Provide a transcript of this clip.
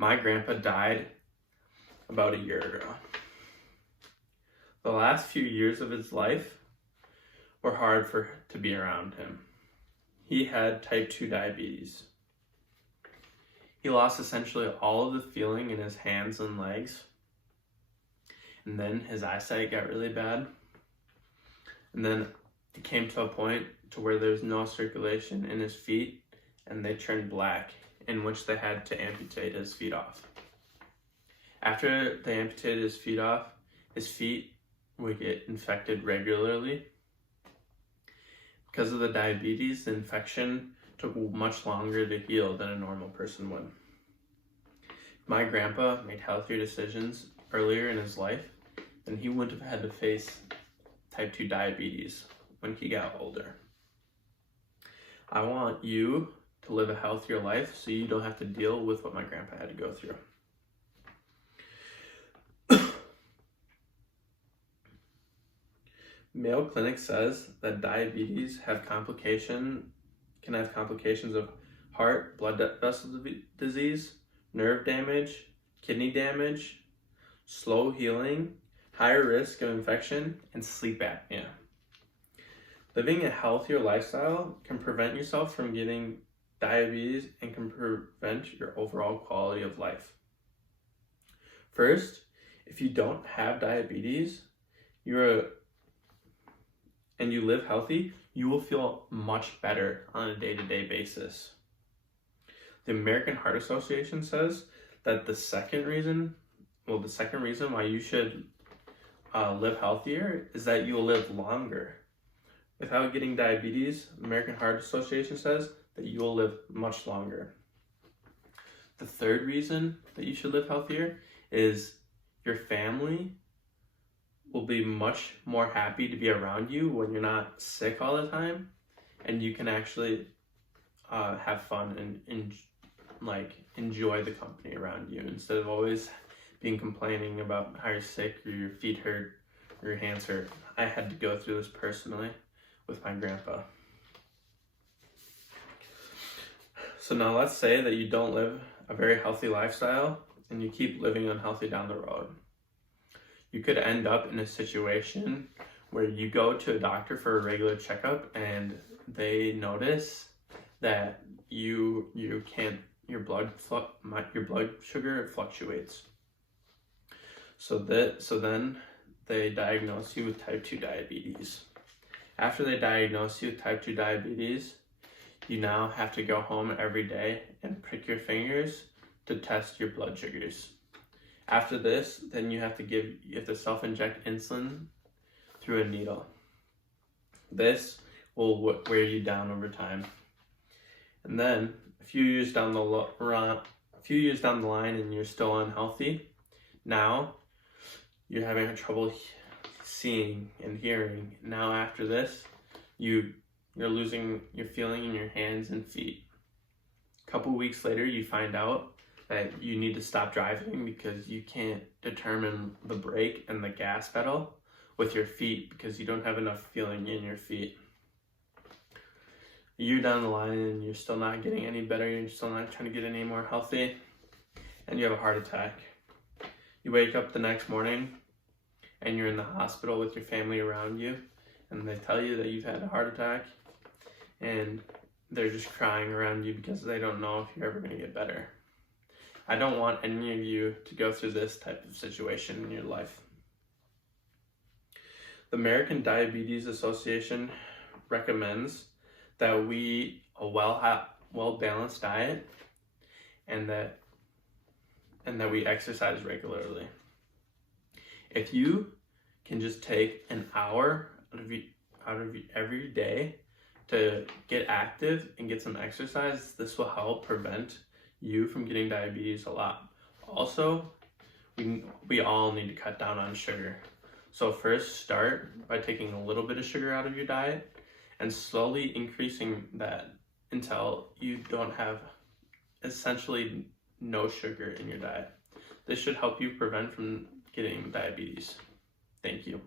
My grandpa died about a year ago. The last few years of his life were hard to be around him. He had type 2 diabetes. He lost essentially all of the feeling in his hands and legs. And then his eyesight got really bad. And then it came to a point to where there was no circulation in his feet and they turned black, in which they had to amputate his feet off. After they amputated his feet off, his feet would get infected regularly. Because of the diabetes, the infection took much longer to heal than a normal person would. If my grandpa made healthier decisions earlier in his life, then he wouldn't have had to face type 2 diabetes when he got older. I want you to live a healthier life so you don't have to deal with what my grandpa had to go through. Mayo Clinic says that diabetes can have complications of heart, blood vessel disease, nerve damage, kidney damage, slow healing, higher risk of infection, and sleep apnea. Living a healthier lifestyle can prevent yourself from getting diabetes and can prevent your overall quality of life. First, if you don't have diabetes, and you live healthy, you will feel much better on a day-to-day basis. The American Heart Association says that the second reason why you should live healthier is that you'll live longer. Without getting diabetes, the American Heart Association says that you will live much longer. The third reason that you should live healthier is your family will be much more happy to be around you when you're not sick all the time, and you can actually have fun and enjoy the company around you instead of always being complaining about how you're sick or your feet hurt or your hands hurt. I had to go through this personally with my grandpa. So now let's say that you don't live a very healthy lifestyle and you keep living unhealthy down the road. You could end up in a situation where you go to a doctor for a regular checkup and they notice that your blood sugar fluctuates. So then they diagnose you with type 2 diabetes. After they diagnose you with type 2 diabetes, you now have to go home every day and prick your fingers to test your blood sugars. After this, then you have to self-inject insulin through a needle. This will wear you down over time. And then a few years down the line and you're still unhealthy, now you're having trouble seeing and hearing. Now after this, you're losing your feeling in your hands and feet. A couple weeks later, you find out that you need to stop driving because you can't determine the brake and the gas pedal with your feet because you don't have enough feeling in your feet. A year down the line and you're still not getting any better, you're still not trying to get any more healthy, and you have a heart attack. You wake up the next morning and you're in the hospital with your family around you, and they tell you that you've had a heart attack, and they're just crying around you because they don't know if you're ever going to get better. I don't want any of you to go through this type of situation in your life. The American Diabetes Association recommends that we eat a well-balanced diet and that we exercise regularly. If you can just take an hour out of every day to get active and get some exercise, this will help prevent you from getting diabetes a lot. Also, we all need to cut down on sugar. So first, start by taking a little bit of sugar out of your diet and slowly increasing that until you don't have essentially no sugar in your diet. This should help you prevent from getting diabetes. Thank you.